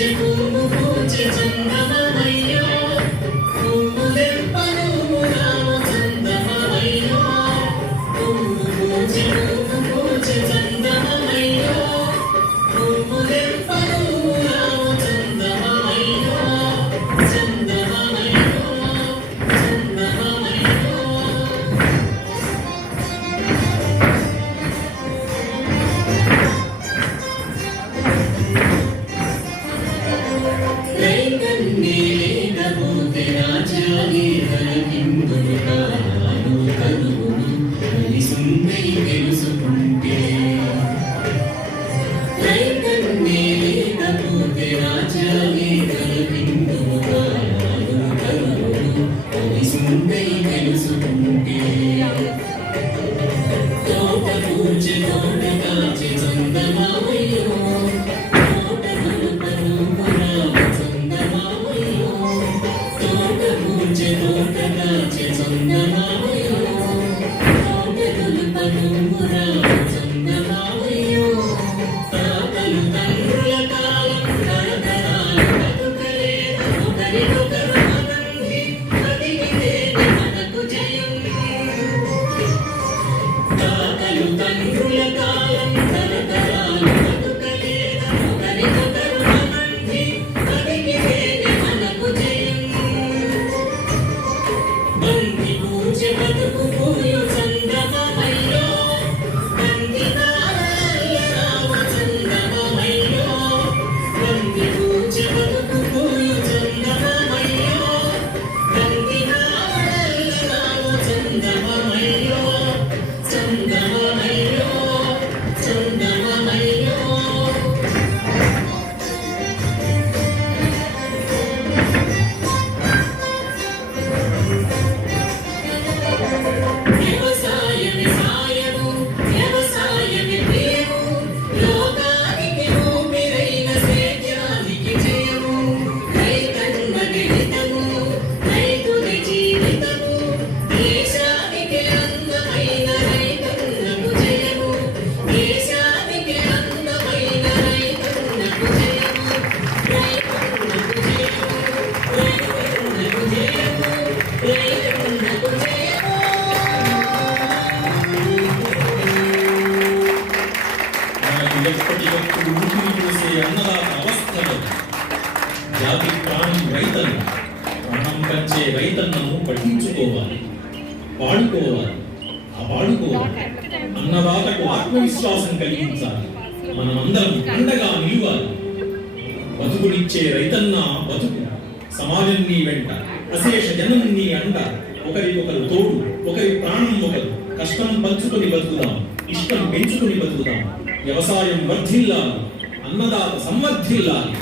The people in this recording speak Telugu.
부지 공부 என்பது தான் పూచి తోట ఎప్పటికప్పుడు ఊపిరి పోసే అన్నదాత అవస్థలు జాతి ప్రాణం రైతను ప్రాణం పంచే రైతన్నను పట్టించుకోవాలి పాడుకోవాలి. ఆ పాడుకోవాలి అన్నదాతకు ఆత్మవిశ్వాసం కలిగించాలి మనమందరం అండగా నిలవాలి బతుకునిచ్చే రైతన్న బతుకు సమాజం నీ వెంట అశేష జనం నీ అంట ఒకరికొకరు తోడు ఒకరి ప్రాణం ఒకరు కష్టం పంచుకొని బతుకుదాం ఇష్టం పెంచుకొని బతుకుదాం వ్యవసాయం వర్ధిల్లాలి అన్నదాత సంవర్ధిల్లాలి